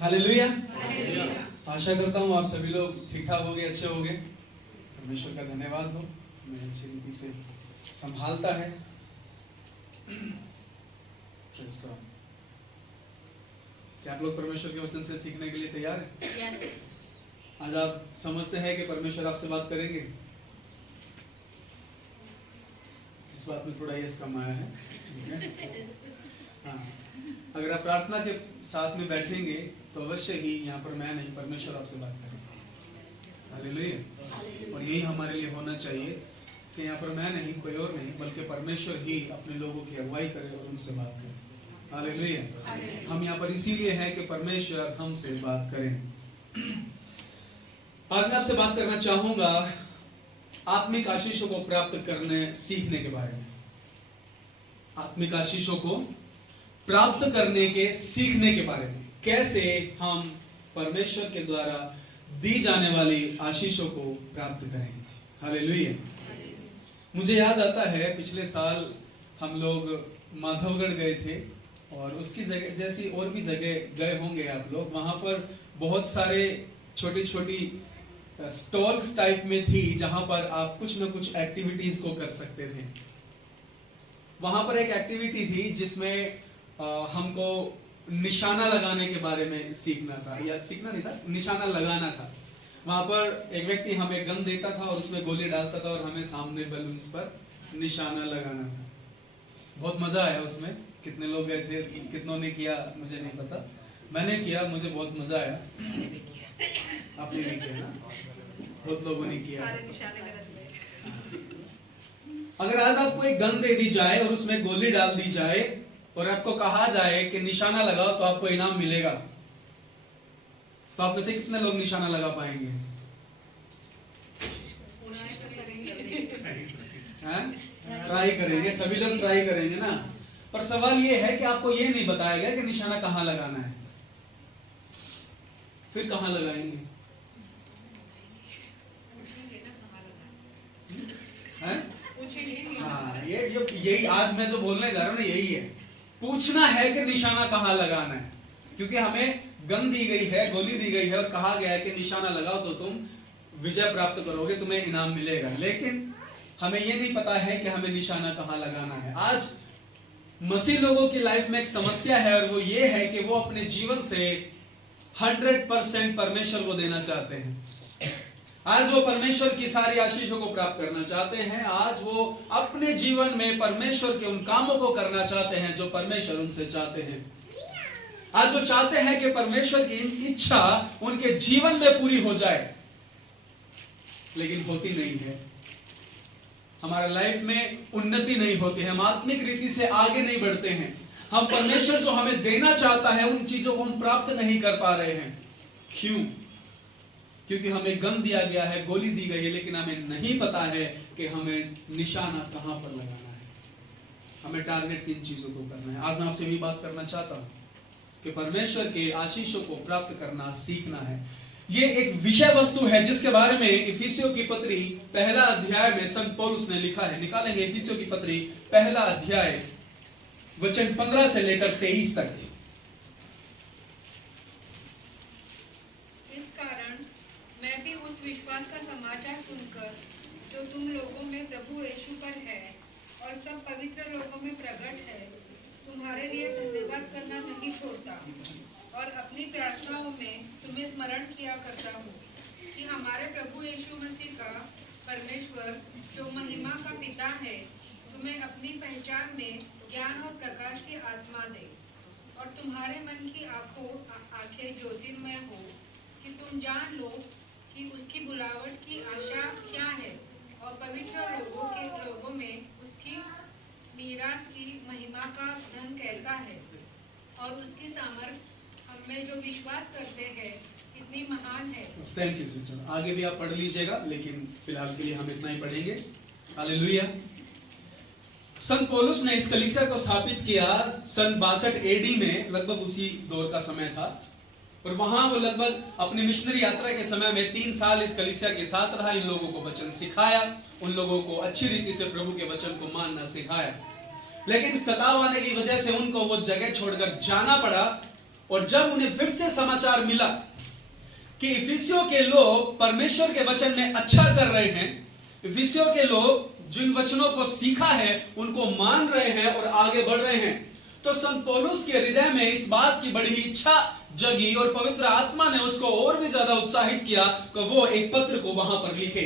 Hallelujah. आशा करता हूँ आप सभी लोग ठीक ठाक होंगे, अच्छे होंगे। परमेश्वर का धन्यवाद हो, हमें अच्छी रीति से संभालता है। Praise God। क्या आप लोग परमेश्वर के वचन से सीखने के लिए तैयार हैं? Yes. आज आप समझते हैं कि परमेश्वर आपसे बात करेंगे। इस बात में थोड़ा यस कम आया है, ठीक है? हाँ, अगर आप प्रार्थना के साथ में बैठेंगे तो अवश्य ही यहाँ पर मैं नहीं, परमेश्वर आपसे बात करेंगे। हालेलुया। और यही हमारे लिए होना चाहिए कि यहाँ पर मैं नहीं, कोई और नहीं, बल्कि परमेश्वर ही अपने लोगों की अगुवाई करे और उनसे बात करे। हालेलुया। हम यहाँ पर इसीलिए हैं कि परमेश्वर हमसे बात करें। आज मैं आपसे बात करना चाहूंगा आत्मिक आशीषों को प्राप्त करने सीखने के बारे में। आत्मिक आशीषों को प्राप्त करने के सीखने के बारे में, कैसे हम परमेश्वर के द्वारा दी जाने वाली आशीषों को प्राप्त करेंगे। हालेलुया। मुझे याद आता है पिछले साल हम लोग माधवगढ़ गए थे और उसकी जगह जैसी और भी जगह गए होंगे आप लोग। वहां पर बहुत सारे छोटी छोटी स्टॉल्स टाइप में थी जहां पर आप कुछ न कुछ एक्टिविटीज को कर सकते थे। वहां पर एक एक्टिविटी थी जिसमें हमको निशाना लगाने के बारे में सीखना था, या सीखना नहीं था, निशाना लगाना था। वहां पर एक व्यक्ति हमें गन देता था और उसमें गोली डालता था और हमें सामने बैलून्स पर निशाना लगाना था। बहुत मजा आया उसमें। कितने लोग गए थे, कितनों ने किया मुझे नहीं पता, मैंने किया, मुझे बहुत मजा आया। आपने नहीं किया ना? बहुत लोगों ने किया। अगर आज आपको एक गन दे दी जाए और उसमें गोली डाल दी जाए और आपको कहा जाए कि निशाना लगाओ तो आपको इनाम मिलेगा, तो आप में से कितने लोग निशाना लगा पाएंगे? ट्राई करेंगे, सभी लोग ट्राई करेंगे ना। पर सवाल ये है कि आपको ये नहीं बताया गया कि निशाना कहां लगाना है। फिर कहां लगाएंगे? हाँ, यही आज मैं जो बोलने जा रहा हूँ ना, यही है। पूछना है कि निशाना कहां लगाना है, क्योंकि हमें गन दी गई है, गोली दी गई है और कहा गया है कि निशाना लगाओ तो तुम विजय प्राप्त करोगे, तुम्हें इनाम मिलेगा। लेकिन हमें यह नहीं पता है कि हमें निशाना कहां लगाना है। आज मसीह लोगों की लाइफ में एक समस्या है और वो ये है कि वो अपने जीवन से 100% परमेश्वर को देना चाहते हैं। आज वो परमेश्वर की सारी आशीषों को प्राप्त करना चाहते हैं। आज वो अपने जीवन में परमेश्वर के उन कामों को करना चाहते हैं जो परमेश्वर उनसे चाहते हैं। आज वो चाहते हैं कि परमेश्वर की इच्छा उनके जीवन में पूरी हो जाए, लेकिन होती नहीं है। हमारा लाइफ में उन्नति नहीं होती है, हम आत्मिक रीति से आगे नहीं बढ़ते हैं। हम परमेश्वर जो हमें देना चाहता है उन चीजों को हम प्राप्त नहीं कर पा रहे हैं। क्यों? क्योंकि हमें गन दिया गया है, गोली दी गई है, लेकिन हमें नहीं पता है कि हमें निशाना कहां पर लगाना है। हमें टारगेट किन चीजों को करना है। आज मैं आपसे भी बात करना चाहता हूं कि परमेश्वर के आशीषों को प्राप्त करना सीखना है। ये एक विषय वस्तु है जिसके बारे में इफिसियों की पत्री पहला अध्याय में संत पौलुस ने लिखा है। निकालेंगे इफिसियों की पत्री पहला अध्याय वचन 15 से लेकर 23 तक। इस कारण मैं भी उस विश्वास का समाचार सुनकर जो तुम लोगों में प्रभु यीशु पर है और सब पवित्र लोगों में प्रकट है, तुम्हारे लिए धन्यवाद करना नहीं छोड़ता और अपनी प्रार्थनाओं में तुम्हें स्मरण किया करता हूँ कि हमारे प्रभु यीशु मसीह का परमेश्वर जो महिमा का पिता है, तुम्हें अपनी पहचान में ज्ञान और प्रकाश की आत्मा दे और तुम्हारे मन की आंखें ज्योतिर्मय हो कि तुम जान लो कि उसकी बुलावट की आशा क्या है और पवित्र लोगों में उसकी मीरास की महिमा का धन कैसा है और उसकी सामर्थ हमें जो विश्वास करते हैं कितनी महान है। Thank you sister. आगे भी आप पढ़ लीजिएगा, लेकिन फिलहाल के लिए हम इतना ही पढ़ेंगे। हालेलुया। संत पौलुस ने इस कलीसिया को स्थापित किया सन 62 एडी में, लगभग उसी दौर का समय था। और वहां वो लगभग अपनी मिशनरी यात्रा के समय में 3 साल इस कलीसिया के साथ रहा। इन लोगों को वचन सिखाया, उन लोगों को अच्छी रीति से प्रभु के वचन को मानना सिखाया। लेकिन सताव आने की वजह से उनको वो जगह छोड़कर जाना पड़ा और जब उन्हें फिर से समाचार मिला कि इफिसियों के लोग परमेश्वर के वचन में अच्छा कर रहे हैं, इफिसियों के लोग जिन वचनों को सीखा है उनको मान रहे हैं और आगे बढ़ रहे हैं, तो संत पौलुस के हृदय में इस बात की बड़ी इच्छा जगी और पवित्र आत्मा ने उसको और भी ज्यादा उत्साहित किया कि वो एक पत्र को वहां पर लिखे,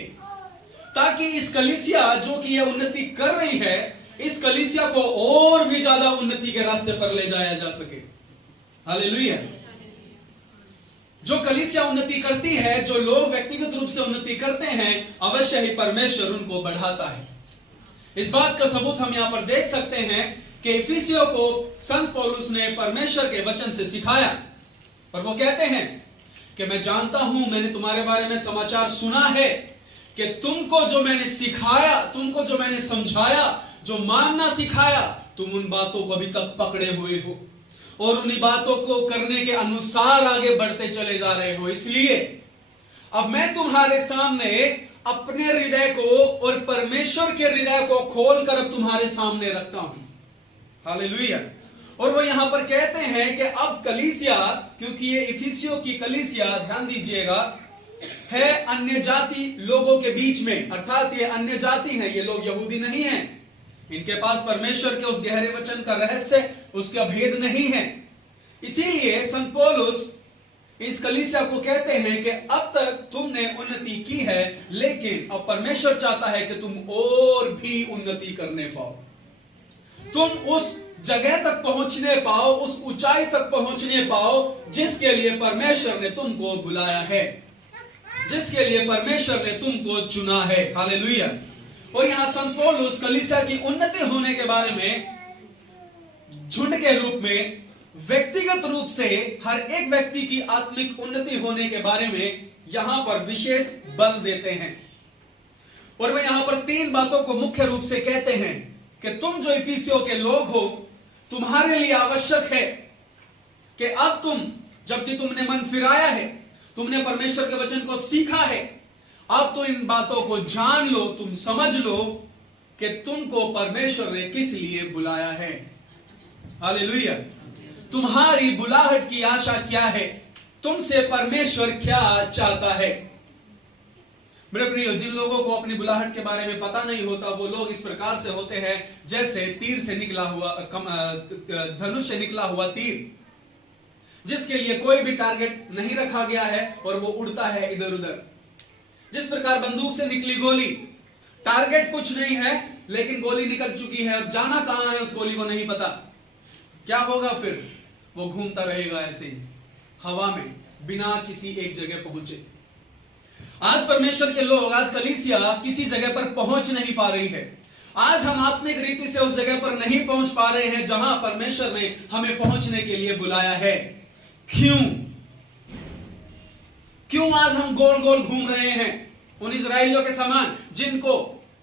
ताकि इस कलीसिया जो कि यह उन्नति कर रही है, इस कलीसिया को और भी ज्यादा उन्नति के रास्ते पर ले जाया जा सके। हालेलुया। जो कलीसिया उन्नति करती है, जो लोग व्यक्तिगत रूप से उन्नति करते हैं, अवश्य ही परमेश्वर उनको बढ़ाता है। इस बात का सबूत हम यहां पर देख सकते हैं कि इफिसियों को संत पौलुस ने परमेश्वर के वचन से सिखाया, और वो कहते हैं कि मैं जानता हूं, मैंने तुम्हारे बारे में समाचार सुना है कि तुमको जो मैंने सिखाया, तुमको जो मैंने समझाया, जो मानना सिखाया, तुम उन बातों को अभी तक पकड़े हुए हो और उन्हीं बातों को करने के अनुसार आगे बढ़ते चले जा रहे हो। इसलिए अब मैं तुम्हारे सामने अपने हृदय को और परमेश्वर के हृदय को खोलकर अब तुम्हारे सामने रखता हूं। हालेलुया। और वो यहां पर कहते हैं कि अब कलीसिया, क्योंकि ये इफिसियों की कलीसिया, ध्यान दीजिएगा, है अन्य जाति लोगों के बीच में, अर्थात ये अन्य जाति हैं, ये लोग यहूदी नहीं हैं, इनके पास परमेश्वर के उस गहरे वचन का रहस्य, उसका भेद नहीं है। इसीलिए संत पौलुस इस कलीसिया को कहते हैं कि अब तक तुमने उन्नति की है, लेकिन अब परमेश्वर चाहता है कि तुम और भी उन्नति करने पाओ, तुम उस जगह तक पहुंचने पाओ, उस ऊंचाई तक पहुंचने पाओ जिसके लिए परमेश्वर ने तुमको बुलाया है, जिसके लिए परमेश्वर ने तुमको चुना है। हालेलुया। और यहां संत पौलुस कलीसिया की उन्नति होने के बारे में झुंड के रूप में, व्यक्तिगत रूप से हर एक व्यक्ति की आत्मिक उन्नति होने के बारे में यहां पर विशेष बल देते हैं। और वे यहां पर 3 बातों को मुख्य रूप से कहते हैं कि तुम जो इफिसियों के लोग हो, तुम्हारे लिए आवश्यक है कि अब तुम, जबकि तुमने मन फिराया है, तुमने परमेश्वर के वचन को सीखा है, अब तो इन बातों को जान लो, तुम समझ लो कि तुमको परमेश्वर ने किस लिए बुलाया है। हालेलुया। तुम्हारी बुलाहट की आशा क्या है, तुमसे परमेश्वर क्या चाहता है। मेरे प्रियो, जिन लोगों को अपनी बुलाहट के बारे में पता नहीं होता, वो लोग इस प्रकार से होते हैं जैसे तीर से निकला हुआ, धनुष से निकला हुआ तीर, जिसके लिए कोई भी टारगेट नहीं रखा गया है और वो उड़ता है इधर उधर। जिस प्रकार बंदूक से निकली गोली, टारगेट कुछ नहीं है, लेकिन गोली निकल चुकी है और जाना कहां है उस गोली को नहीं पता, क्या होगा फिर? वो घूमता रहेगा ऐसे ही हवा में, बिना किसी एक जगह पहुंचे। आज परमेश्वर के लोग, आज कलीसिया किसी जगह पर पहुंच नहीं पा रही है। आज हम आत्मिक रीति से उस जगह पर नहीं पहुंच पा रहे हैं जहां परमेश्वर ने हमें पहुंचने के लिए बुलाया है। क्यों आज हम गोल गोल घूम रहे हैं, उन इजराइलियों के समान जिनको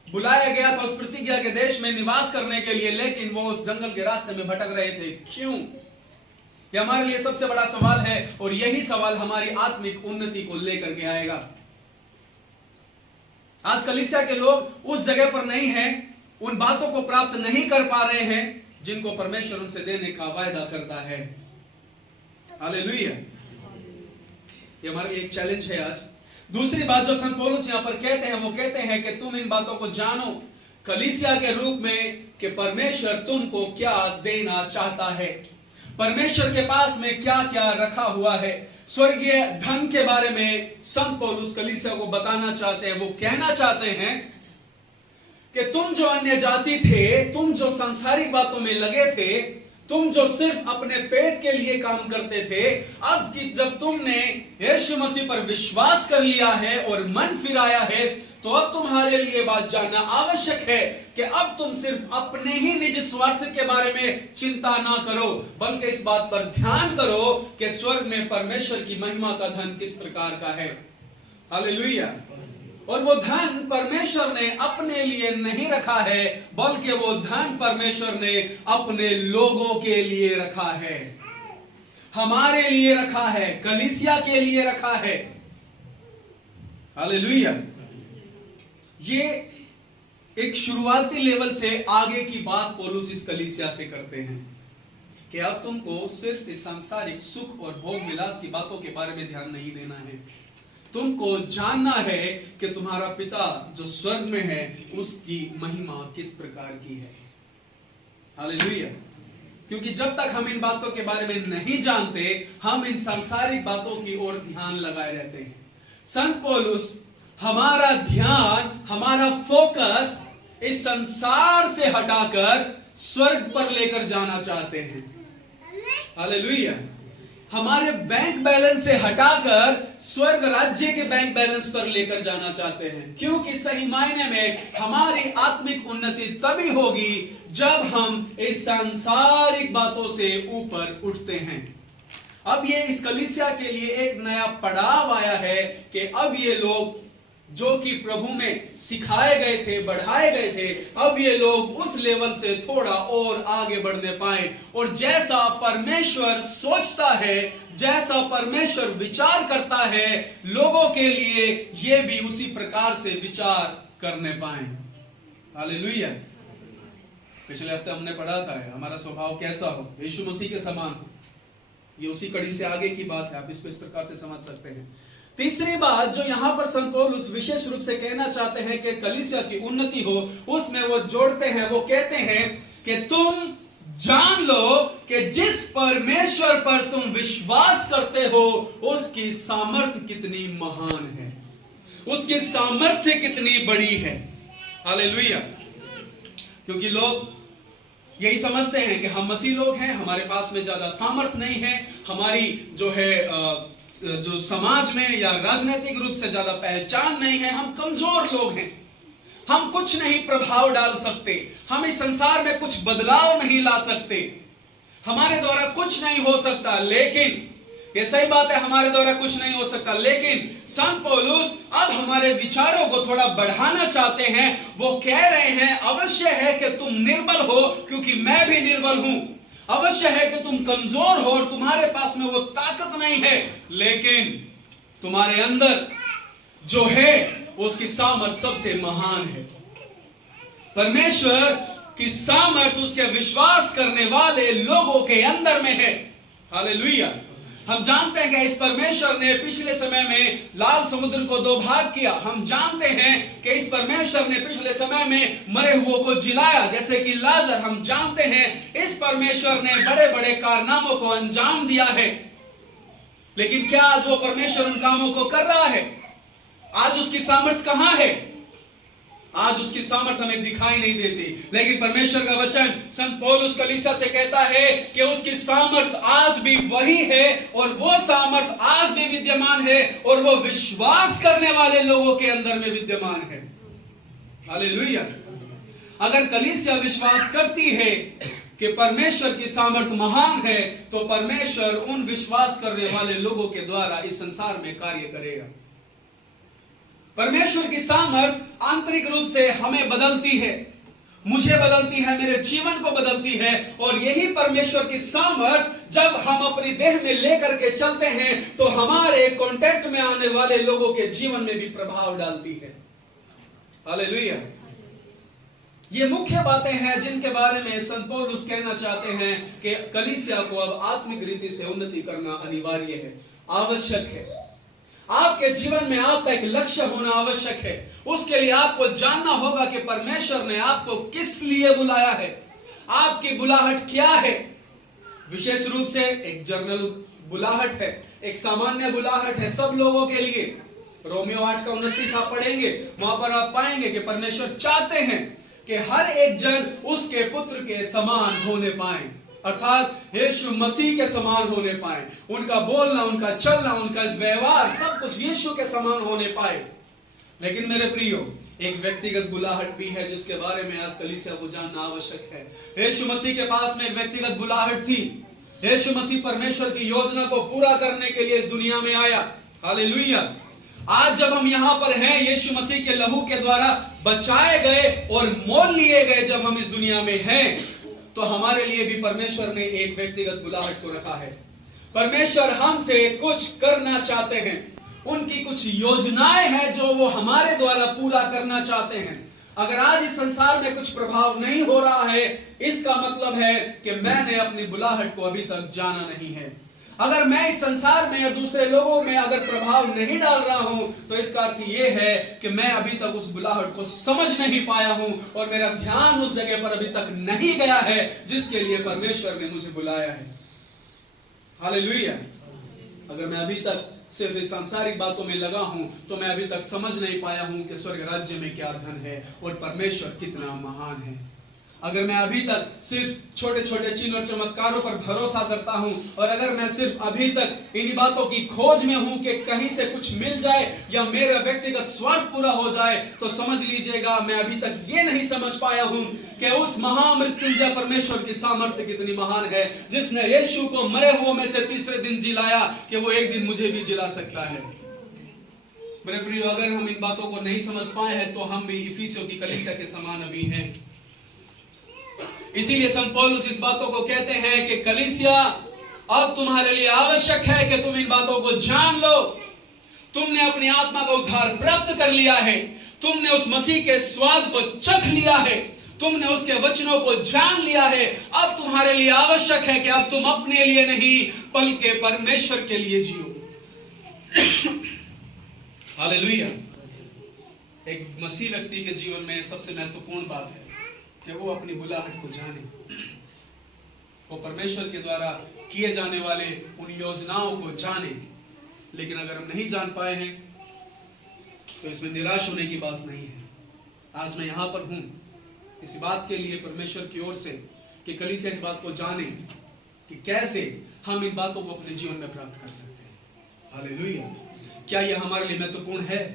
बुलाया गया था उस प्रतिज्ञा के देश में निवास करने के लिए, लेकिन वो उस जंगल के रास्ते में भटक रहे थे। क्यों? ये हमारे लिए सबसे बड़ा सवाल है, और यही सवाल हमारी आत्मिक उन्नति को लेकर के आएगा। आज कलीसिया के लोग उस जगह पर नहीं हैं, उन बातों को प्राप्त नहीं कर पा रहे हैं जिनको परमेश्वर उनसे देने का वायदा करता है। हालेलुया। ये हमारे लिए एक चैलेंज है आज। दूसरी बात जो संत पौलुस यहां पर कहते हैं, वो कहते हैं कि तुम इन बातों को जानो कलीसिया के रूप में कि परमेश्वर तुमको क्या देना चाहता है, परमेश्वर के पास में क्या क्या रखा हुआ है। स्वर्गीय धन के बारे में संत पौलुस कलीसिया को बताना चाहते हैं। वो कहना चाहते हैं कि तुम जो अन्य जाति थे, तुम जो सांसारिक बातों में लगे थे, तुम जो सिर्फ अपने पेट के लिए काम करते थे, अब कि जब तुमने यीशु मसीह पर विश्वास कर लिया है और मन फिराया है, तो अब तुम्हारे लिए बात जानना आवश्यक है कि अब तुम सिर्फ अपने ही निज स्वार्थ के बारे में चिंता ना करो, बल्कि इस बात पर ध्यान करो कि स्वर्ग में परमेश्वर की महिमा का धन किस प्रकार का है। हालेलुया। और वो धन परमेश्वर ने अपने लिए नहीं रखा है, बल्कि वो धन परमेश्वर ने अपने लोगों के लिए रखा है, हमारे लिए रखा है, कलीसिया के लिए रखा है। हालेलुया। ये एक शुरुआती लेवल से आगे की बात पौलुस इस कलीसिया से करते हैं। कि अब तुमको सिर्फ इस सांसारिक सुख और भोग विलास की बातों के बारे में ध्यान नहीं देना है। तुमको जानना है कि तुम्हारा पिता जो स्वर्ग में है उसकी महिमा किस प्रकार की है। हालेलुया। क्योंकि जब तक हम इन बातों के बारे में नहीं जानते, हम इन सांसारिक बातों की ओर ध्यान लगाए रहते हैं। संत पौलुस हमारा ध्यान, हमारा फोकस इस संसार से हटाकर स्वर्ग पर लेकर जाना चाहते हैं। हालेलुया। हमारे बैंक बैलेंस से हटाकर स्वर्ग राज्य के बैंक बैलेंस पर लेकर जाना चाहते हैं। क्योंकि सही मायने में हमारी आत्मिक उन्नति तभी होगी जब हम इस सांसारिक बातों से ऊपर उठते हैं। अब ये इस कलीसिया के लिए एक नया पड़ाव आया है कि अब ये लोग जो कि प्रभु में सिखाए गए थे, बढ़ाए गए थे, अब ये लोग उस लेवल से थोड़ा और आगे बढ़ने पाए। और जैसा परमेश्वर सोचता है, जैसा परमेश्वर विचार करता है लोगों के लिए, ये भी उसी प्रकार से विचार करने पाए। हालेलुया। पिछले हफ्ते हमने पढ़ा था हमारा स्वभाव कैसा हो, यीशु मसीह के समान हो। ये उसी कड़ी से आगे की बात है, आप इसको इस प्रकार से समझ सकते हैं। तीसरी बात जो यहां पर संत पौलुस विशेष रूप से कहना चाहते हैं कि कलीसिया की उन्नति हो, उसमें वो जोड़ते हैं, वो कहते हैं कि तुम जान लो कि जिस परमेश्वर पर तुम विश्वास करते हो उसकी सामर्थ्य कितनी महान है, उसकी सामर्थ्य कितनी बड़ी है। हालेलुया। क्योंकि लोग यही समझते हैं कि हम मसीह लोग हैं, हमारे पास में ज्यादा सामर्थ्य नहीं है, हमारी जो है जो समाज में या राजनीतिक रूप से ज्यादा पहचान नहीं है, हम कमजोर लोग हैं, हम कुछ नहीं प्रभाव डाल सकते, हम इस संसार में कुछ बदलाव नहीं ला सकते, हमारे द्वारा कुछ नहीं हो सकता। लेकिन ये सही बात है, हमारे द्वारा कुछ नहीं हो सकता, लेकिन संत पौलुस अब हमारे विचारों को थोड़ा बढ़ाना चाहते हैं। वो कह रहे हैं अवश्य है कि तुम निर्बल हो, क्योंकि मैं भी निर्बल हूं। अवश्य है कि तुम कमजोर हो और तुम्हारे पास में वो ताकत नहीं है, लेकिन तुम्हारे अंदर जो है उसकी सामर्थ सबसे महान है। परमेश्वर की सामर्थ उसके विश्वास करने वाले लोगों के अंदर में है। हालेलुया। हम जानते हैं कि इस परमेश्वर ने पिछले समय में लाल समुद्र को दो भाग किया। हम जानते हैं कि इस परमेश्वर ने पिछले समय में मरे हुओं को जिलाया, जैसे कि लाजर। हम जानते हैं इस परमेश्वर ने बड़े बड़े कारनामों को अंजाम दिया है। लेकिन क्या आज वो परमेश्वर उन कामों को कर रहा है? आज उसकी सामर्थ कहां है? आज उसकी सामर्थ हमें दिखाई नहीं देती। लेकिन परमेश्वर का वचन संत पौलुस कलीसिया से कहता है कि उसकी सामर्थ आज भी वही है, और वो सामर्थ आज भी विद्यमान है, और वो विश्वास करने वाले लोगों के अंदर में विद्यमान है। हालेलुया। अगर कलीसिया विश्वास करती है कि परमेश्वर की सामर्थ महान है, तो परमेश्वर उन विश्वास करने वाले लोगों के द्वारा इस संसार में कार्य करेगा। परमेश्वर की सामर्थ आंतरिक रूप से हमें बदलती है, मुझे बदलती है, मेरे जीवन को बदलती है। और यही परमेश्वर की सामर्थ जब हम अपनी देह में लेकर के चलते हैं तो हमारे कांटेक्ट में आने वाले लोगों के जीवन में भी प्रभाव डालती है। हालेलुया। ये मुख्य बातें हैं जिनके बारे में संत पौलुस कहना चाहते हैं कि कलीसिया को अब आत्मिक रीति से उन्नति करना अनिवार्य है, आवश्यक है। आपके जीवन में आपका एक लक्ष्य होना आवश्यक है। उसके लिए आपको जानना होगा कि परमेश्वर ने आपको किस लिए बुलाया है, आपकी बुलाहट क्या है। विशेष रूप से एक जनरल बुलाहट है, एक सामान्य बुलाहट है सब लोगों के लिए। रोमियो 8:29 आप पढ़ेंगे, वहां पर आप पाएंगे कि परमेश्वर चाहते हैं कि हर एक जन उसके पुत्र के समान होने पाए, अर्थात यीशु मसीह के समान होने पाए। उनका बोलना, उनका चलना, उनका व्यवहार सब कुछ यीशु के समान होने पाए। लेकिन मेरे प्रियो, एक व्यक्तिगत बुलाहट भी है जिसके बारे में आज कलीसिया को जानना आवश्यक है। यीशु मसीह के पास में एक व्यक्तिगत बुलाहट थी। यीशु मसीह परमेश्वर की योजना को पूरा करने के लिए इस दुनिया में आया। हालेलुया। आज जब हम यहां पर हैं, यीशु मसीह के लहू के द्वारा बचाए गए और मोल लिए गए, जब हम इस दुनिया में हैं, तो हमारे लिए भी परमेश्वर ने एक व्यक्तिगत बुलाहट को रखा है। परमेश्वर हमसे कुछ करना चाहते हैं, उनकी कुछ योजनाएं हैं जो वो हमारे द्वारा पूरा करना चाहते हैं। अगर आज इस संसार में कुछ प्रभाव नहीं हो रहा है, इसका मतलब है कि मैंने अपनी बुलाहट को अभी तक जाना नहीं है। अगर मैं इस संसार में या दूसरे लोगों में अगर प्रभाव नहीं डाल रहा हूं, तो इसका अर्थ यह है कि मैं अभी तक उस बुलाहट को समझ नहीं पाया हूं और मेरा ध्यान उस जगह पर अभी तक नहीं गया है जिसके लिए परमेश्वर ने मुझे बुलाया है। हालेलुया। अगर मैं अभी तक सिर्फ इस सांसारिक बातों में लगा हूं, तो मैं अभी तक समझ नहीं पाया हूं कि स्वर्ग राज्य में क्या धन है और परमेश्वर कितना महान है। अगर मैं अभी तक सिर्फ छोटे छोटे चिन्ह और चमत्कारों पर भरोसा करता हूं, और अगर मैं सिर्फ अभी तक इन्हीं बातों की खोज में हूं कि कहीं से कुछ मिल जाए या मेरा व्यक्तिगत स्वार्थ पूरा हो जाए, तो समझ लीजिएगा मैं अभी तक ये नहीं समझ पाया हूं कि उस महामृत्युंजय परमेश्वर की सामर्थ्य कितनी महान है, जिसने यीशु को मरे हुओं में से तीसरे दिन जिलाया, कि वो एक दिन मुझे भी जिला सकता है। मेरे प्रिय, अगर हम इन बातों को नहीं समझ पाए हैं तो हम भी इफिसियों की कलीसिया के समान अभी हैं। इसीलिए संत पौलुस इस बातों को कहते हैं कि कलीसिया, अब तुम्हारे लिए आवश्यक है कि तुम इन बातों को जान लो। तुमने अपनी आत्मा का उद्धार प्राप्त कर लिया है, तुमने उस मसीह के स्वाद को चख लिया है, तुमने उसके वचनों को जान लिया है। अब तुम्हारे लिए आवश्यक है कि अब तुम अपने लिए नहीं बल्कि परमेश्वर के लिए जियो। हालेलुया। एक मसीह व्यक्ति के जीवन में सबसे महत्वपूर्ण बात है कि वो अपनी बुलाहट को जाने, वो परमेश्वर के द्वारा किए जाने वाले उन योजनाओं को जाने। लेकिन अगर हम नहीं जान पाए हैं तो इसमें निराश होने की बात नहीं है। आज मैं यहां पर हूं इसी बात के लिए परमेश्वर की ओर से कि कलीसिया इस बात को जाने कि कैसे हम इन बातों को अपने जीवन में प्राप्त कर सकते हैं। हालेलुया। क्या यह हमारे लिए महत्वपूर्ण है?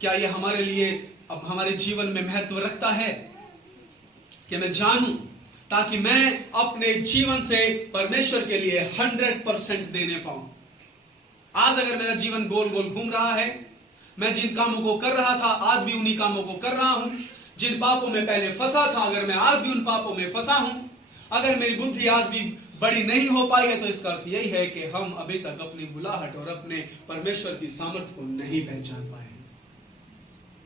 क्या यह हमारे लिए अब हमारे जीवन में महत्व रखता है कि मैं जानूं, ताकि मैं अपने जीवन से परमेश्वर के लिए 100% देने पाऊं। आज अगर मेरा जीवन गोल गोल घूम रहा है, मैं जिन कामों को कर रहा था आज भी उन्हीं कामों को कर रहा हूं, जिन पापों में पहले फंसा था अगर मैं आज भी उन पापों में फंसा हूं, अगर मेरी बुद्धि आज भी बड़ी नहीं हो पाई है, तो इसका अर्थ यही है कि हम अभी तक अपनी बुलाहट और अपने परमेश्वर की सामर्थ्य को नहीं पहचान पाए।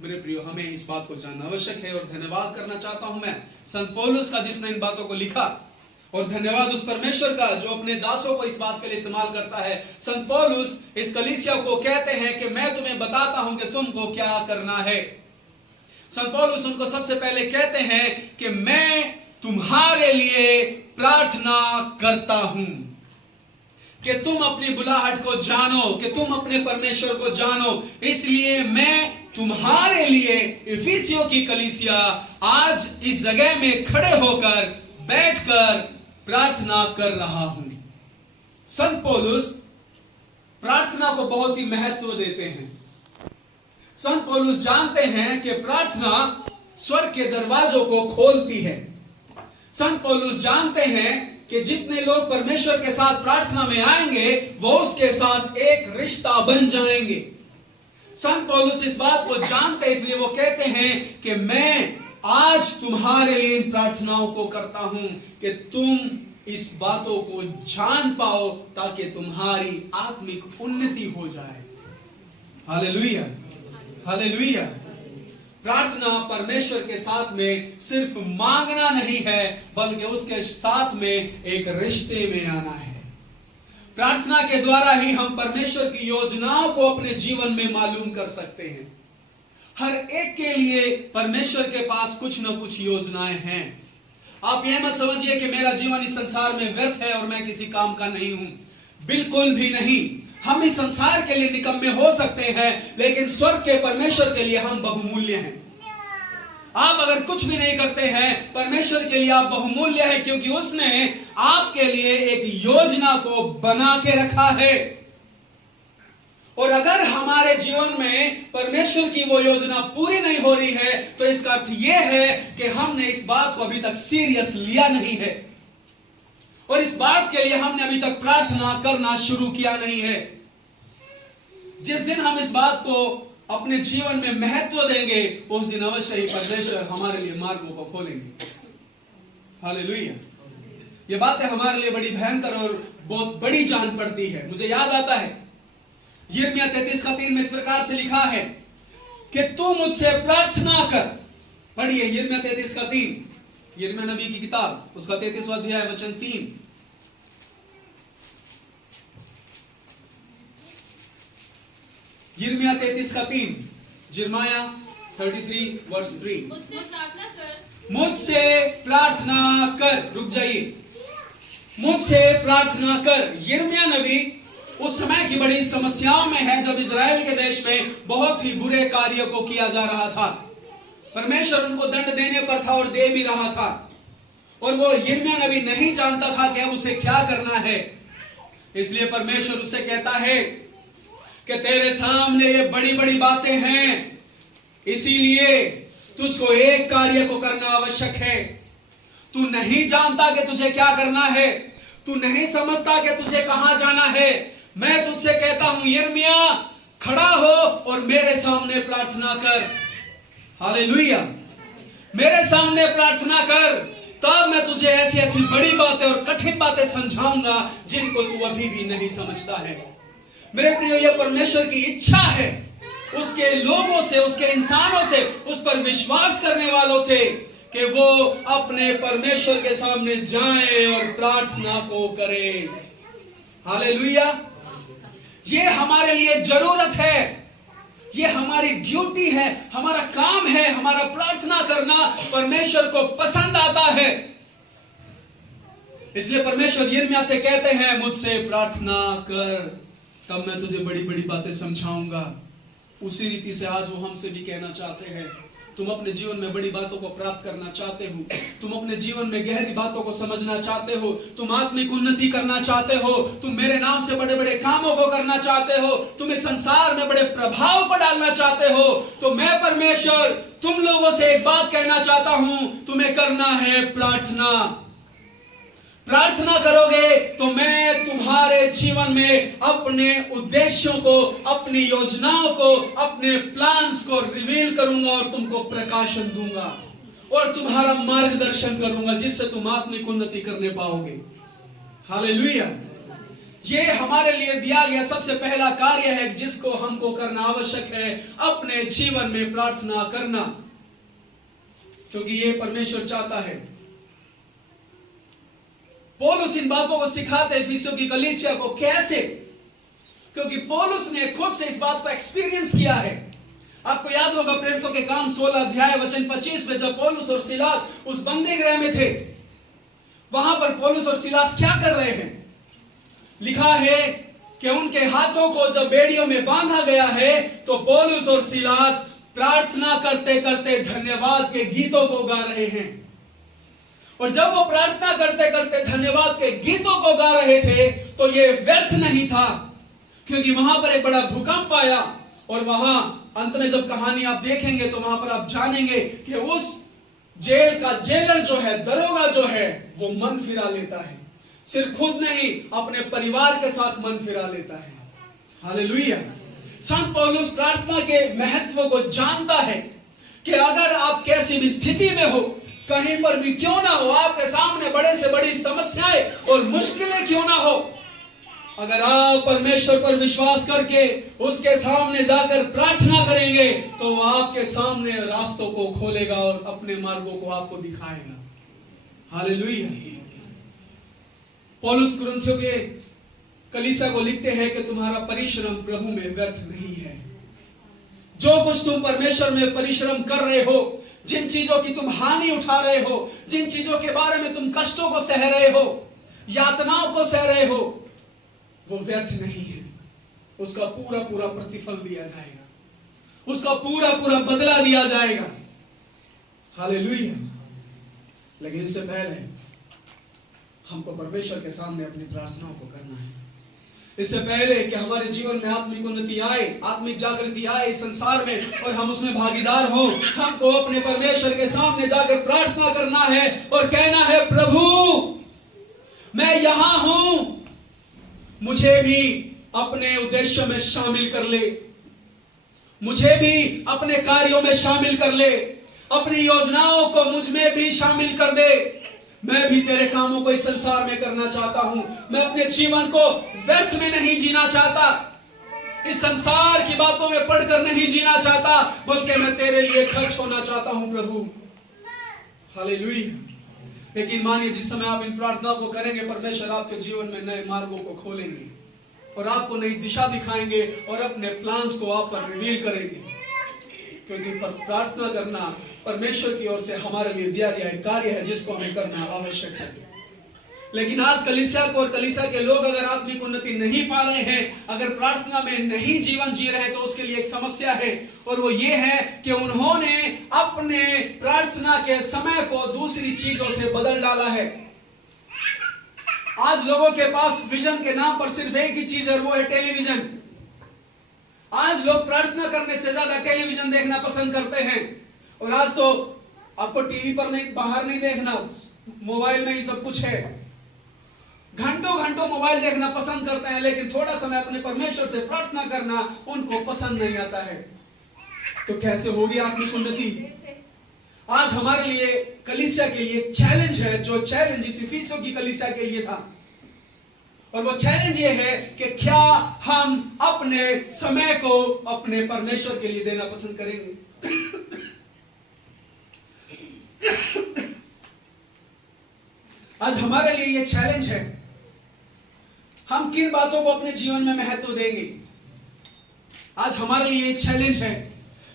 मेरे प्रियो, हमें इस बात को जानना आवश्यक है। और धन्यवाद करना चाहता हूं मैं संत पौलुस का, जिसने इन बातों को लिखा, और धन्यवाद उस परमेश्वर का जो अपने दासों को इस बात के लिए इस्तेमाल करता है। संत पौलुस इस कलीसिया को कहते हैं कि मैं तुम्हें बताता हूं कि तुमको क्या करना है। संत पौलुस उनको सबसे पहले कहते हैं कि मैं तुम्हारे लिए प्रार्थना करता हूं कि तुम अपनी बुलाहट को जानो, कि तुम अपने परमेश्वर को जानो। इसलिए मैं तुम्हारे लिए, इफिसियों की कलीसिया, आज इस जगह में खड़े होकर बैठकर प्रार्थना कर रहा हूं। संत पौलुस प्रार्थना को बहुत ही महत्व देते हैं। संत पौलुस जानते हैं कि प्रार्थना स्वर्ग के दरवाजों को खोलती है। संत पौलुस जानते हैं कि जितने लोग परमेश्वर के साथ प्रार्थना में आएंगे वो उसके साथ एक रिश्ता बन जाएंगे। संत पौलुस इस बात को जानते हैं, इसलिए वो कहते हैं कि मैं आज तुम्हारे लिए इन प्रार्थनाओं को करता हूं कि तुम इस बातों को जान पाओ, ताकि तुम्हारी आत्मिक उन्नति हो जाए। Hallelujah, hallelujah. प्रार्थना परमेश्वर के साथ में सिर्फ मांगना नहीं है, बल्कि उसके साथ में एक रिश्ते में आना है। प्रार्थना के द्वारा ही हम परमेश्वर की योजनाओं को अपने जीवन में मालूम कर सकते हैं। हर एक के लिए परमेश्वर के पास कुछ न कुछ योजनाएं हैं। आप यह मत समझिए कि मेरा जीवन इस संसार में व्यर्थ है और मैं किसी काम का नहीं हूं। बिल्कुल भी नहीं। हम इस संसार के लिए निकम्मे हो सकते हैं, लेकिन स्वर्ग के परमेश्वर के लिए हम बहुमूल्य हैं। आप अगर कुछ भी नहीं करते हैं, परमेश्वर के लिए आप बहुमूल्य हैं, क्योंकि उसने आपके लिए एक योजना को बना के रखा है। और अगर हमारे जीवन में परमेश्वर की वो योजना पूरी नहीं हो रही है, तो इसका अर्थ यह है कि हमने इस बात को अभी तक सीरियस लिया नहीं है, और इस बात के लिए हमने अभी तक प्रार्थना करना शुरू किया नहीं है। जिस दिन हम इस बात को अपने जीवन में महत्व देंगे, उस दिन अवश्य ही परमेश्वर हमारे लिए मार्गों को खोलेंगे। हालेलुया। ये बातें हमारे लिए बड़ी भयंकर और बहुत बड़ी जान पड़ती है। मुझे याद आता है यिर्मयाह 33:3 में इस प्रकार से लिखा है कि तू मुझसे प्रार्थना कर। पढ़िए यिर्मयाह 33:3, यिर्मयाह नबी की किताब उसका 33वां अध्याय वचन 3। यिर्मयाह 33:3, यिर्मयाह 33:3। मुझसे प्रार्थना कर। रुक जाइए, मुझसे प्रार्थना कर। यिर्मयाह नबी उस समय की बड़ी समस्याओं में है जब इजराइल के देश में बहुत ही बुरे कार्यों को किया जा रहा था। परमेश्वर उनको दंड देने पर था और दे भी रहा था, और वो यिर्मयाह नबी नहीं जानता था कि अब उसे क्या करना है। इसलिए परमेश्वर उससे कहता है कि तेरे सामने ये बड़ी बड़ी बातें हैं, इसीलिए तुझको एक कार्य को करना आवश्यक है। तू नहीं जानता कि तुझे क्या करना है, तू नहीं समझता कि तुझे कहां जाना है। मैं तुझसे कहता हूं यिर्मयाह, खड़ा हो और मेरे सामने प्रार्थना कर। हालेलुया। मेरे सामने प्रार्थना कर, तब मैं तुझे ऐसी ऐसी बड़ी बातें और कठिन बातें समझाऊंगा जिनको तू अभी भी नहीं समझता है। मेरे प्रिय, यह परमेश्वर की इच्छा है उसके लोगों से, उसके इंसानों से, उस पर विश्वास करने वालों से, कि वो अपने परमेश्वर के सामने जाएं और प्रार्थना को करें। हालेलुया। ये हमारे लिए जरूरत है, ये हमारी ड्यूटी है, हमारा काम है। हमारा प्रार्थना करना परमेश्वर को पसंद आता है। इसलिए परमेश्वर यिर्मयाह से कहते हैं मुझसे प्रार्थना कर, तब मैं तुझे बड़ी बड़ी बातें समझाऊंगा। उसी रीति से आज वो हमसे भी कहना चाहते हैं, तुम अपने जीवन में बड़ी बातों को प्राप्त करना चाहते हो, तुम अपने जीवन में गहरी बातों को समझना चाहते हो, तुम आत्मिक उन्नति करना चाहते हो, तुम मेरे नाम से बड़े बड़े कामों को करना चाहते हो, तुम इस संसार में बड़े प्रभाव को डालना चाहते हो, तो मैं परमेश्वर तुम लोगों से एक बात कहना चाहता हूं, तुम्हें करना है प्रार्थना। प्रार्थना करोगे तो मैं तुम्हारे जीवन में अपने उद्देश्यों को, अपनी योजनाओं को, अपने प्लान्स को रिवील करूंगा और तुमको प्रकाशन दूंगा और तुम्हारा मार्गदर्शन करूंगा, जिससे तुम आत्मिक उन्नति करने पाओगे। हालेलुया। ये हमारे लिए दिया गया सबसे पहला कार्य है जिसको हमको करना आवश्यक है, अपने जीवन में प्रार्थना करना, क्योंकि ये परमेश्वर चाहता है। पौलुस इन बातों को सिखाते हैं इफिसियों की कलीसिया को। कैसे? क्योंकि पौलुस ने खुद से इस बात को एक्सपीरियंस किया है। आपको याद होगा प्रेरितों के काम 16 अध्याय वचन 25 में जब पौलुस और सिलास उस बंदी गृह में थे, वहां पर पौलुस और सिलास क्या कर रहे हैं? लिखा है कि उनके हाथों को जब बेड़ियों में बांधा गया है तो पौलुस और सिलास प्रार्थना करते करते धन्यवाद के गीतों को गा रहे हैं। और जब वो प्रार्थना करते करते धन्यवाद के गीतों को गा रहे थे तो ये व्यर्थ नहीं था, क्योंकि वहां पर एक बड़ा भूकंप आया और वहां अंत में जब कहानी आप देखेंगे तो वहां पर आप जानेंगे कि उस जेल का जेलर जो है, दरोगा जो है, वो मन फिरा लेता है। सिर्फ खुद नहीं, अपने परिवार के साथ मन फिरा लेता है। हालेलुया। संत पौलुस प्रार्थना के महत्व को जानता है कि अगर आप कैसी भी स्थिति में हो, कहीं पर भी क्यों ना हो, आपके सामने बड़े से बड़ी समस्याएं और मुश्किलें क्यों ना हो, अगर आप परमेश्वर पर विश्वास करके उसके सामने जाकर प्रार्थना करेंगे तो वो आपके सामने रास्तों को खोलेगा और अपने मार्गों को आपको दिखाएगा। हालेलुया। पौलुस कुरिन्थियों के कलीसिया को लिखते हैं कि तुम्हारा परिश्रम प्रभु में व्यर्थ नहीं है। जो कुछ तुम परमेश्वर में परिश्रम कर रहे हो, जिन चीजों की तुम हानि उठा रहे हो, जिन चीजों के बारे में तुम कष्टों को सह रहे हो, यातनाओं को सह रहे हो, वो व्यर्थ नहीं है। उसका पूरा पूरा प्रतिफल दिया जाएगा, उसका पूरा पूरा बदला दिया जाएगा। हालेलुया। लेकिन इससे पहले हमको परमेश्वर के सामने अपनी प्रार्थनाओं को करना है। इससे पहले कि हमारे जीवन में आत्मिक उन्नति आए, आत्मिक जागृति आए इस संसार में और हम उसमें भागीदार हो, हमको अपने परमेश्वर के सामने जाकर प्रार्थना करना है और कहना है, प्रभु मैं यहां हूं, मुझे भी अपने उद्देश्यों में शामिल कर ले, मुझे भी अपने कार्यों में शामिल कर ले, अपनी योजनाओं को मुझ में भी शामिल कर दे। मैं भी तेरे कामों को इस संसार में करना चाहता हूं। मैं अपने जीवन को व्यर्थ में नहीं जीना चाहता। इस संसार की बातों में पढ़कर नहीं जीना चाहता, बल्कि मैं तेरे लिए खर्च होना चाहता हूं प्रभु। हालेलुया। लेकिन मानिए जिस समय आप इन प्रार्थना को करेंगे, परमेश्वर आपके जीवन में नए मार्गों को खोलेंगे और आपको नई दिशा दिखाएंगे और अपने प्लान्स को आप पर रिवील करेंगे, क्योंकि प्रार्थना करना परमेश्वर की ओर से हमारे लिए दिया गया एक कार्य है जिसको हमें करना आवश्यक है। लेकिन आज कलीसिया को और कलीसिया के लोग अगर आत्मिक उन्नति नहीं पा रहे हैं, अगर प्रार्थना में नहीं जीवन जी रहे हैं, तो उसके लिए एक समस्या है, और वो ये है कि उन्होंने अपने प्रार्थना के समय को दूसरी चीजों से बदल डाला है। आज लोगों के पास विजन के नाम पर सिर्फ एक ही चीज है, वो है टेलीविजन। आज लोग प्रार्थना करने से ज्यादा टेलीविजन देखना पसंद करते हैं, और आज तो आपको टीवी पर नहीं, बाहर नहीं देखना, मोबाइल में ही सब कुछ है। घंटों घंटों मोबाइल देखना पसंद करते हैं, लेकिन थोड़ा समय अपने परमेश्वर से प्रार्थना करना उनको पसंद नहीं आता है। तो कैसे होगी आत्मिक उन्नति? आज हमारे लिए कलीसिया के लिए चैलेंज है, जो चैलेंज इस इफिसियों की कलीसिया के लिए था, और वो चैलेंज ये है कि क्या हम अपने समय को अपने परमेश्वर के लिए देना पसंद करेंगे? आज हमारे लिए ये चैलेंज है, हम किन बातों को अपने जीवन में महत्व देंगे। आज हमारे लिए ये चैलेंज है,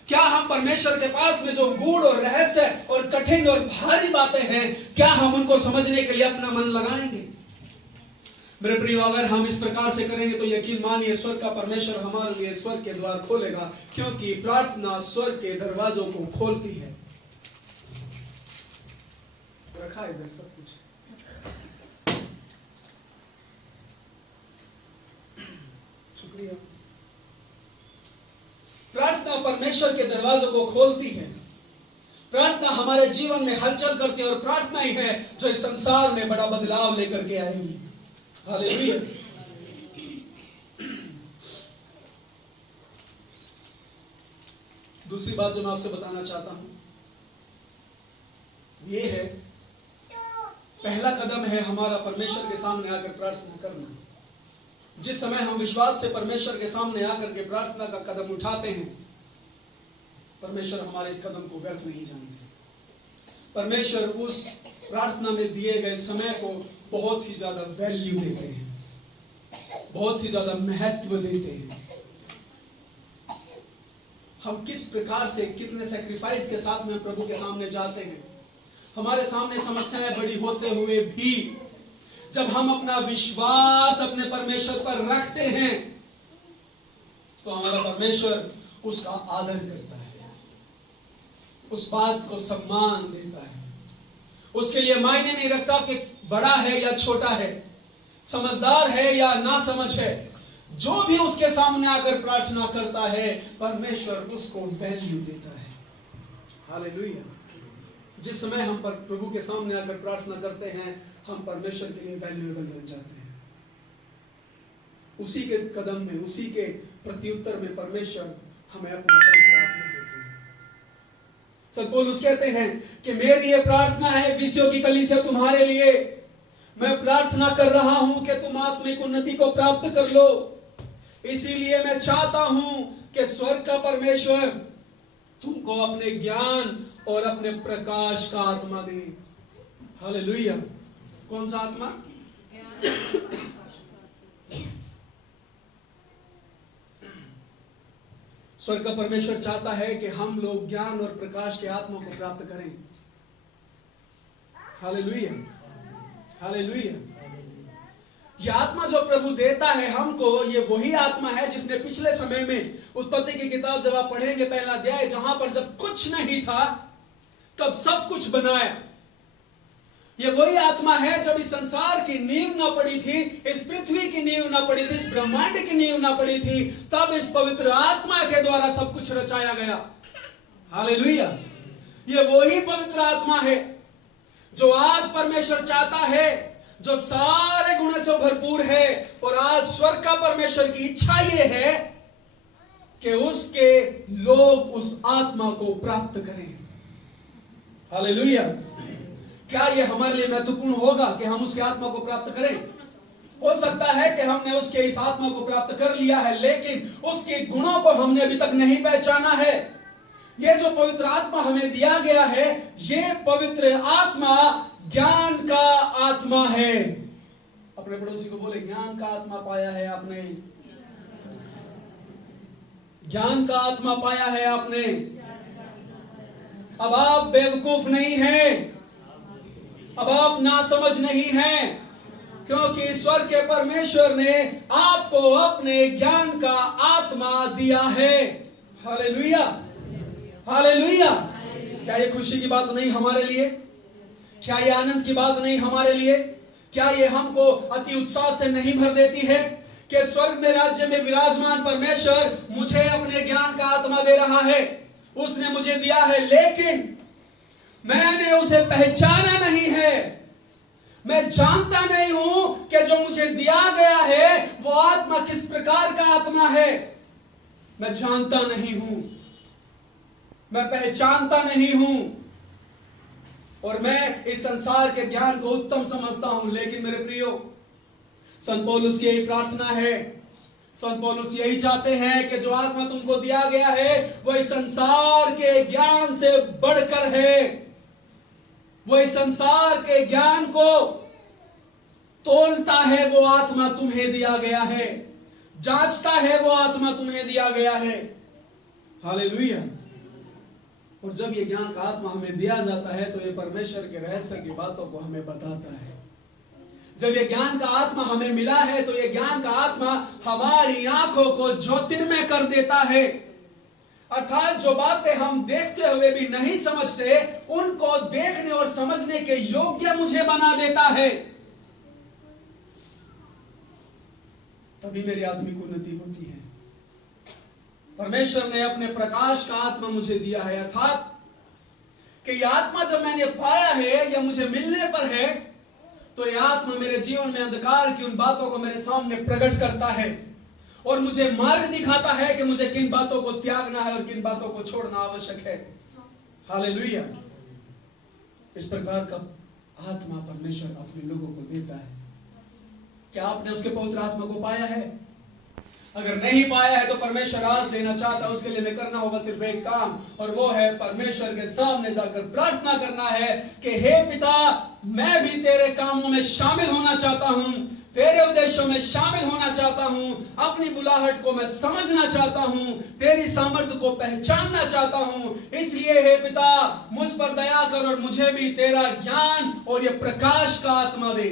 क्या हम परमेश्वर के पास में जो गूढ़ और रहस्य और कठिन और भारी बातें हैं, क्या हम उनको समझने के लिए अपना मन लगाएंगे? मेरे प्रियो, अगर हम इस प्रकार से करेंगे तो यकीन मानिए स्वर्ग का परमेश्वर हमारे लिए स्वर्ग के द्वार खोलेगा, क्योंकि प्रार्थना स्वर्ग के दरवाजों को खोलती है। रखा है इधर सब कुछ। शुक्रिया। प्रार्थना परमेश्वर के दरवाजों को खोलती है। प्रार्थना हमारे जीवन में हलचल करती है, और प्रार्थना ही है जो इस संसार में बड़ा बदलाव लेकर के आएगी। हालेलुया। दूसरी बात जो मैं आपसे बताना चाहता हूं ये है, पहला कदम है हमारा परमेश्वर के सामने आकर प्रार्थना करना। जिस समय हम विश्वास से परमेश्वर के सामने आकर के प्रार्थना का कदम उठाते हैं, परमेश्वर हमारे इस कदम को व्यर्थ नहीं जानते। परमेश्वर उस प्रार्थना में दिए गए समय को बहुत ही ज्यादा वैल्यू देते हैं, बहुत ही ज्यादा महत्व देते हैं। हम किस प्रकार से, कितने सैक्रिफाइस के साथ में प्रभु के सामने जाते हैं। हमारे सामने समस्याएं बड़ी होते हुए भी जब हम अपना विश्वास अपने परमेश्वर पर रखते हैं, तो हमारा परमेश्वर उसका आदर करता है, उस बात को सम्मान देता है। उसके लिए मायने नहीं रखता कि बड़ा है या छोटा है, समझदार है या ना समझ है। जो भी उसके सामने आकर प्रार्थना करता है, परमेश्वर उसको वैल्यू देता है। हालेलुया। जिस समय हम पर प्रभु के सामने आकर प्रार्थना करते हैं, हम परमेश्वर के लिए वैल्यूएबल बन जाते हैं। उसी के कदम में, उसी के प्रत्युत्तर में परमेश्वर हमें अपना पवित्र आत्मा देते हैं। संत पौलुस कहते हैं कि मेरी ये प्रार्थना है इफिसियों की कलीसिया तुम्हारे लिए, मैं प्रार्थना कर रहा हूं कि तुम आत्मिक उन्नति को प्राप्त कर लो। इसीलिए मैं चाहता हूं कि स्वर्ग का परमेश्वर तुमको अपने ज्ञान और अपने प्रकाश का आत्मा दे। हालेलुया। कौन सा आत्मा? स्वर्ग का परमेश्वर चाहता है कि हम लोग ज्ञान और प्रकाश के आत्मा को प्राप्त करें। Hallelujah, hallelujah. यह आत्मा जो प्रभु देता है हमको, ये वही आत्मा है जिसने पिछले समय में उत्पत्ति की किताब जब आप पढ़ेंगे पहला अध्याय, जहां पर जब कुछ नहीं था तब सब कुछ बनाया। ये वही आत्मा है जब इस संसार की नींव ना पड़ी थी, इस पृथ्वी की नींव ना पड़ी थी, इस ब्रह्मांड की नींव ना पड़ी थी, तब इस पवित्र आत्मा के द्वारा सब कुछ रचाया गया। हालेलुया। ये वही पवित्र आत्मा है जो आज परमेश्वर चाहता है, जो सारे गुणों से भरपूर है। और आज स्वर्ग का परमेश्वर की इच्छा ये है कि उसके लोग उस आत्मा को प्राप्त करें। हालेलुया। क्या ये हमारे लिए महत्वपूर्ण होगा कि हम उसके आत्मा को प्राप्त करें? हो सकता है कि हमने उसके इस आत्मा को प्राप्त कर लिया है, लेकिन उसके गुणों को हमने अभी तक नहीं पहचाना है। ये जो पवित्र आत्मा हमें दिया गया है, ये पवित्र आत्मा ज्ञान का आत्मा है। अपने पड़ोसी को बोले, ज्ञान का आत्मा पाया है आपने, ज्ञान का आत्मा पाया है आपने। अब आप बेवकूफ नहीं हैं, अब आप नासमझ नहीं हैं, क्योंकि स्वर्ग के परमेश्वर ने आपको अपने ज्ञान का आत्मा दिया है। Hallelujah, hallelujah. क्या ये खुशी की बात नहीं हमारे लिए? क्या ये आनंद की बात नहीं हमारे लिए? क्या ये हमको अति उत्साह से नहीं भर देती है कि स्वर्ग में राज्य में विराजमान परमेश्वर मुझे अपने ज्ञान का आत्मा दे रहा है, उसने मुझे दिया है, लेकिन मैंने उसे पहचाना नहीं है। मैं जानता नहीं हूं कि जो मुझे दिया गया है वो आत्मा किस प्रकार का आत्मा है। मैं जानता नहीं हूं, मैं पहचानता नहीं हूं, और मैं इस संसार के ज्ञान को उत्तम समझता हूं। लेकिन मेरे प्रियो, संत पौलुस की यही प्रार्थना है, संत पौलुस यही चाहते हैं कि जो आत्मा तुमको दिया गया है वो इस संसार के ज्ञान से बढ़कर है। वो इस संसार के ज्ञान को तोलता है, वो आत्मा तुम्हें दिया गया है, जांचता है, वो आत्मा तुम्हें दिया गया है। हालेलुया। और जब ये ज्ञान का आत्मा हमें दिया जाता है तो ये परमेश्वर के रहस्य की बातों को हमें बताता है। जब ये ज्ञान का आत्मा हमें मिला है तो ये ज्ञान का आत्मा हमारी आंखों को ज्योतिर्मय कर देता है, अर्थात जो बातें हम देखते हुए भी नहीं समझते उनको देखने और समझने के योग्य मुझे बना देता है। तभी मेरी आत्मिक उन्नति होती है। परमेश्वर ने अपने प्रकाश का आत्मा मुझे दिया है, अर्थात कि यह आत्मा जब मैंने पाया है या मुझे मिलने पर है तो यह आत्मा मेरे जीवन में अंधकार की उन बातों को मेरे सामने प्रकट करता है और मुझे मार्ग दिखाता है कि मुझे किन बातों को त्यागना है और किन बातों को छोड़ना आवश्यक है। हालेलुया। इस प्रकार का आत्मा परमेश्वर अपने लोगों को देता है। क्या आपने उसके पवित्र आत्मा को पाया है? अगर नहीं पाया है तो परमेश्वर आज देना चाहता है। उसके लिए मैं करना होगा सिर्फ एक काम, और वो है परमेश्वर के सामने जाकर प्रार्थना करना है कि हे पिता, मैं भी तेरे कामों में शामिल होना चाहता हूं, तेरे उद्देश्यों में शामिल होना चाहता हूं, अपनी बुलाहट को मैं समझना चाहता हूं, तेरी सामर्थ्य को पहचानना चाहता हूं। इसलिए हे पिता, मुझ पर दया कर और मुझे भी तेरा ज्ञान और ये प्रकाश का आत्मा दे।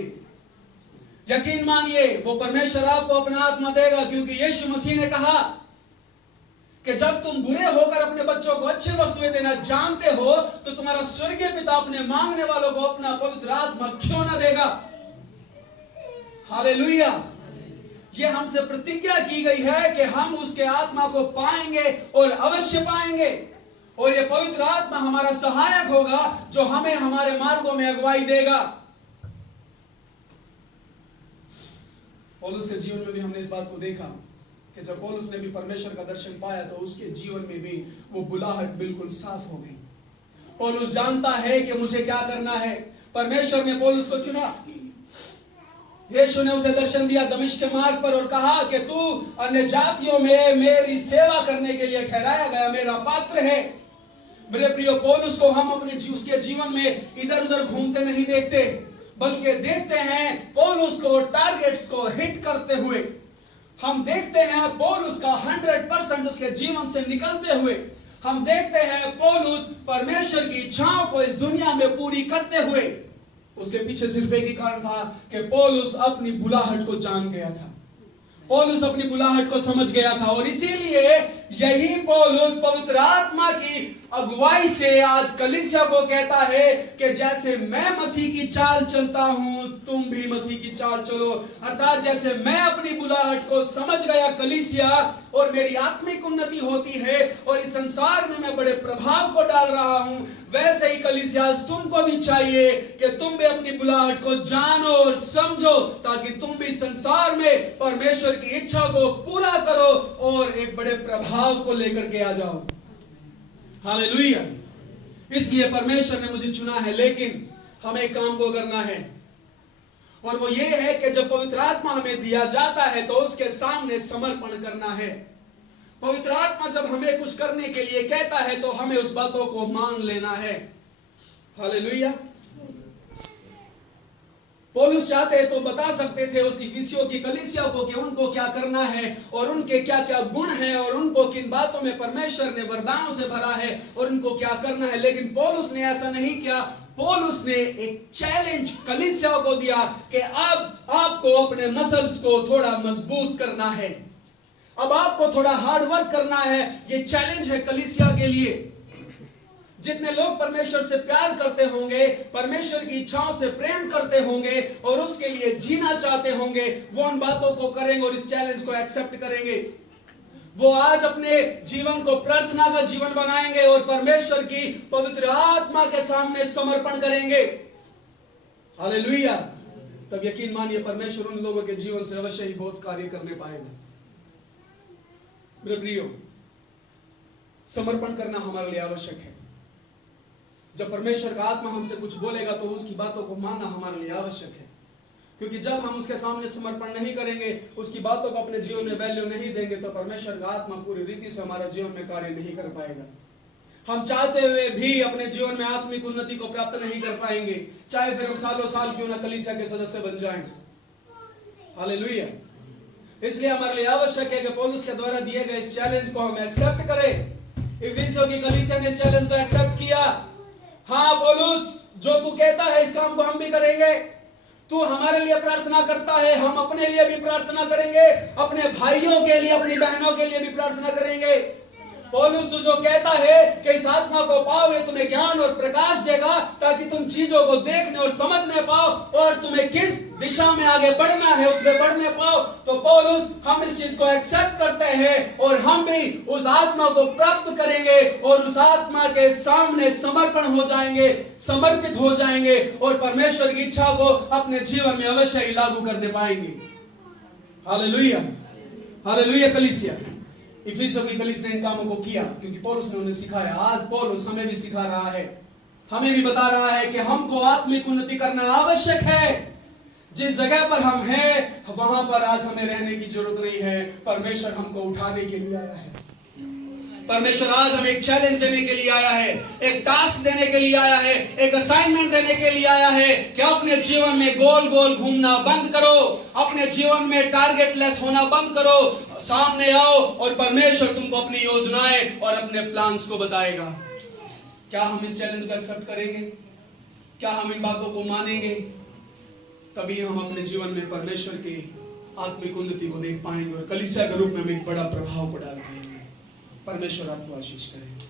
यकीन मानिए, वो परमेश्वर आपको अपना आत्मा देगा, क्योंकि यीशु मसीह ने कहा कि जब तुम बुरे होकर अपने बच्चों को अच्छी वस्तुएं देना जानते हो तो तुम्हारा स्वर्गीय पिता अपने मांगने वालों को अपना पवित्र आत्मा क्यों ना देगा। हालेलुया। ये हमसे प्रतिज्ञा की गई है कि हम उसके आत्मा को पाएंगे और अवश्य पाएंगे, और ये पवित्र आत्मा हमारा सहायक होगा जो हमें हमारे मार्गों में अगुवाई देगा। पौलुस के जीवन में भी हमने इस बात को देखा कि जब पौलुस ने भी परमेश्वर का दर्शन पाया तो उसके जीवन में भी वो बुलाहट बिल्कुल साफ हो गई। पौलुस जानता है कि मुझे क्या करना है। परमेश्वर ने पौलुस को चुना। यीशु ने उसे दर्शन दिया दमिश्क के मार्ग पर और कहा कि तू अन्य जातियों में मेरी सेवा करने के लिए ठहराया गया मेरा पात्र है। मेरे प्रियो, पौलुस को हम अपने उसके जीवन में इधर उधर घूमते नहीं देखते, बल्कि देखते हैं पौलुस को टारगेट्स को हिट करते हुए। हम देखते हैं पौलुस का 100% उसके जीवन से निकलते हुए। हम देखते हैं पौलुस परमेश्वर की इच्छाओं को इस दुनिया में पूरी करते हुए। उसके पीछे सिर्फ एक ही कारण था कि पौलुस अपनी बुलाहट को जान गया था, पौलुस अपनी बुलाहट को समझ गया था, और इसीलिए यही पौलुस पवित्र आत्मा की अगुवाई से आज कलीसिया को कहता है कि जैसे मैं मसीह की चाल चलता हूं तुम भी मसीह की चाल चलो। अर्थात जैसे मैं अपनी बुलाहट को समझ गया कलीसिया, और मेरी आत्मिक उन्नति होती है और इस संसार में मैं बड़े प्रभाव को डाल रहा हूं, वैसे ही कलीसिया तुमको भी चाहिए कि तुम भी अपनी बुलाहट को जानो और समझो, ताकि तुम भी संसार में परमेश्वर की इच्छा को पूरा करो और एक बड़े प्रभाव को लेकर के आ जाओ। हालेलुया। इसलिए परमेश्वर ने मुझे चुना है, लेकिन हमें काम को करना है। और वो ये है कि जब पवित्र आत्मा हमें दिया जाता है तो उसके सामने समर्पण करना है। पवित्र आत्मा जब हमें कुछ करने के लिए कहता है तो हमें उस बातों को मान लेना है। हालेलुया। पौलुस चाहते तो बता सकते थे उस इफिसियों की कलीसिया को कि उनको क्या करना है और उनके क्या क्या गुण हैं और उनको किन बातों में परमेश्वर ने वरदानों से भरा है और उनको क्या करना है, लेकिन पौलुस ने ऐसा नहीं किया। पौलुस ने एक चैलेंज कलीसिया को दिया कि अब आपको अपने मसल्स को थोड़ा मजबूत करना है, अब आपको थोड़ा हार्ड वर्क करना है। ये चैलेंज है कलीसिया के लिए। जितने लोग परमेश्वर से प्यार करते होंगे, परमेश्वर की इच्छाओं से प्रेम करते होंगे और उसके लिए जीना चाहते होंगे, वो उन बातों को करेंगे और इस चैलेंज को एक्सेप्ट करेंगे। वो आज अपने जीवन को प्रार्थना का जीवन बनाएंगे और परमेश्वर की पवित्र आत्मा के सामने समर्पण करेंगे। हालेलुया। तब यकीन मानिए परमेश्वर उन लोगों के जीवन से अवश्य ही बहुत कार्य करने पाएगा। मेरे प्रियो, समर्पण करना हमारे लिए आवश्यक है। जब परमेश्वर का आत्मा हमसे कुछ बोलेगा तो उसकी बातों को मानना हमारे लिए आवश्यक है, क्योंकि जब हम उसके सामने समर्पण नहीं करेंगे, उसकी बातों को अपने जीवन में वैल्यू नहीं देंगे, तो परमेश्वर का आत्मा पूरी रीति से हमारे जीवन में कार्य नहीं कर पाएगा। हम चाहते हुए भी अपने जीवन में आत्मिक उन्नति को प्राप्त नहीं कर पाएंगे, चाहे फिर हम सालों साल क्यों ना कलीसिया के सदस्य बन जाएं। हालेलुया। इसलिए हमारे लिए आवश्यक है कि पौलुस के द्वारा दिए गए इस चैलेंज को हम एक्सेप्ट करें। इफिसियों की कलीसिया ने इस चैलेंज को एक्सेप्ट किया। हाँ पौलुस, जो तू कहता है इस काम को हम भी करेंगे। तू हमारे लिए प्रार्थना करता है, हम अपने लिए भी प्रार्थना करेंगे, अपने भाइयों के लिए, अपनी बहनों के लिए भी प्रार्थना करेंगे। पौलुस, तू जो कहता है कि इस आत्मा को पाओ, ये तुम्हें ज्ञान और प्रकाश देगा ताकि तुम चीजों को देखने और समझने पाओ और तुम्हें किस दिशा में आगे बढ़ना है उसमें बढ़ने पाओ। तो पौलुस, हम इस चीज को एक्सेप्ट करते हैं और हम भी उस आत्मा को प्राप्त करेंगे और उस आत्मा के सामने समर्पण हो जाएंगे, समर्पित हो जाएंगे और परमेश्वर की इच्छा को अपने जीवन में अवश्य ही लागू करने पाएंगे। हालेलुया। हालेलुया। कलीसिया, इफिसियों की कलीसिया ने इन कामों को किया क्योंकि पौलुस ने उन्हें सिखाया। आज पौलुस हमें भी सिखा रहा है, हमें भी बता रहा है कि हमको आत्मिक उन्नति करना आवश्यक है। जिस जगह पर हम हैं वहां पर आज हमें रहने की जरूरत नहीं है। परमेश्वर हमको उठाने के लिए आया है। परमेश्वर आज हमें एक चैलेंज देने के लिए आया है, एक टास्क देने के लिए आया है, एक असाइनमेंट देने के लिए आया है कि अपने जीवन में गोल गोल घूमना बंद करो, अपने जीवन में टारगेटलेस होना बंद करो, सामने आओ और परमेश्वर तुमको अपनी योजनाएं और अपने प्लान्स को बताएगा। क्या हम इस चैलेंज को एक्सेप्ट करेंगे? क्या हम इन बातों को मानेंगे? तभी हम अपने जीवन में परमेश्वर की आत्मिक उन्नति को देख पाएंगे और कलीसिया के रूप में हम एक बड़ा प्रभाव को डाल पाएंगे। परमेश्वर आपको आशीष करे।